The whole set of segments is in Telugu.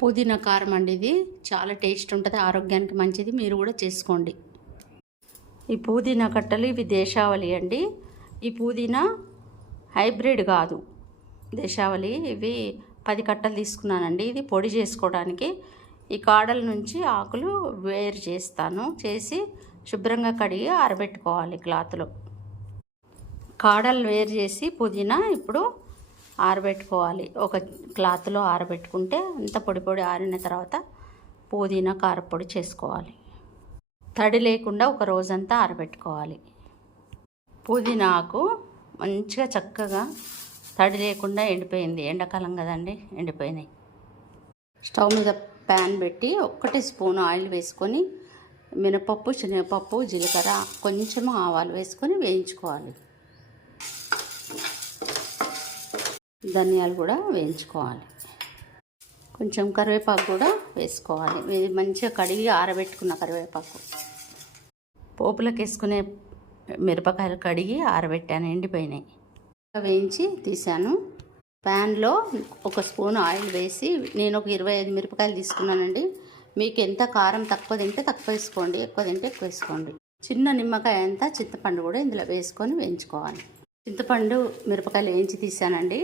పుదీనా కారం అండి, ఇది చాలా టేస్ట్ ఉంటుంది, ఆరోగ్యానికి మంచిది, మీరు కూడా చేసుకోండి. ఈ పుదీనా కట్టలు ఇవి దేశావళి అండి. ఈ పుదీనా హైబ్రిడ్ కాదు, దేశావళి. ఇవి 10 కట్టలు తీసుకున్నానండి. ఇది పొడి చేసుకోవడానికి. ఈ కాడల నుంచి ఆకులు వేరు చేసి శుభ్రంగా కడిగి ఆరబెట్టుకోవాలి క్లాత్లో. కాడలు వేరు చేసి పుదీనా ఇప్పుడు ఆరబెట్టుకోవాలి. ఒక క్లాత్లో ఆరబెట్టుకుంటే అంత పొడి పొడి ఆరిన తర్వాత పుదీనా కారపొడి చేసుకోవాలి. తడి లేకుండా ఒక రోజంతా ఆరబెట్టుకోవాలి. పుదీనా ఆకు మంచిగా చక్కగా తడి లేకుండా ఎండిపోయింది, ఎండాకాలం కదండి, ఎండిపోయినాయి. స్టవ్ మీద ప్యాన్ పెట్టి 1 స్పూన్ ఆయిల్ వేసుకొని మినపప్పు, శనగపప్పు, జీలకర్ర, కొంచెం ఆవాలు వేసుకొని వేయించుకోవాలి. ధనియాలు కూడా వేయించుకోవాలి. కొంచెం కరివేపాకు కూడా వేసుకోవాలి. ఇది మంచిగా కడిగి ఆరబెట్టుకున్న కరివేపాకు. పోపులకు వేసుకునే మిరపకాయలు కడిగి ఆరబెట్టాను, ఎండిపోయినాయి. వేయించి తీసాను. ప్యాన్లో 1 స్పూన్ ఆయిల్ వేసి నేను ఒక 25 మిరపకాయలు తీసుకున్నానండి. మీకు ఎంత కారం తక్కువ తింటే తక్కువ వేసుకోండి, ఎక్కువ తింటే ఎక్కువ వేసుకోండి. చిన్న నిమ్మకాయ అంత చింతపండు కూడా ఇందులో వేసుకొని వేయించుకోవాలి. చింతపండు మిరపకాయలు వేయించి తీసానండి.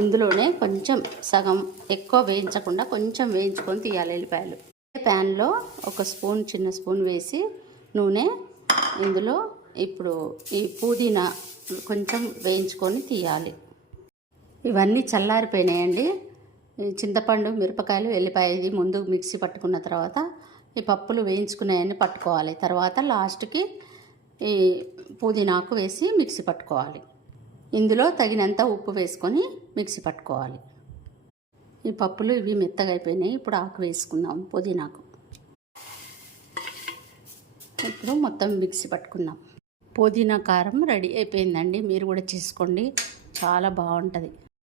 ఇందులోనే కొంచెం సగం, ఎక్కువ వేయించకుండా కొంచెం వేయించుకొని తీయాలి ఎల్లిపాయలు. ప్యాన్లో 1 స్పూన్, చిన్న స్పూన్ వేసి నూనె, ఇందులో ఇప్పుడు ఈ పుదీనా కొంచెం వేయించుకొని తీయాలి. ఇవన్నీ చల్లారిపోయినాయండి. చింతపండు, మిరపకాయలు, ఎల్లిపాయ ఇది ముందు మిక్సీ పట్టుకున్న తర్వాత ఈ పప్పులు వేయించుకున్నాయన్నీ పట్టుకోవాలి. తర్వాత లాస్ట్కి ఈ పుదీనాకు వేసి మిక్సీ పట్టుకోవాలి. ఇందులో తగినంత ఉప్పు వేసుకొని మిక్సీ పట్టుకోవాలి. ఈ పప్పులు ఇవి మెత్తగా అయిపోయినాయి. ఇప్పుడు ఆకు వేసుకుందాం పుదీనాకు. ఇప్పుడు మొత్తం మిక్సీ పట్టుకుందాం. పుదీనా కారం రెడీ అయిపోయిందండి. మీరు కూడా చేసుకోండి, చాలా బాగుంటుంది.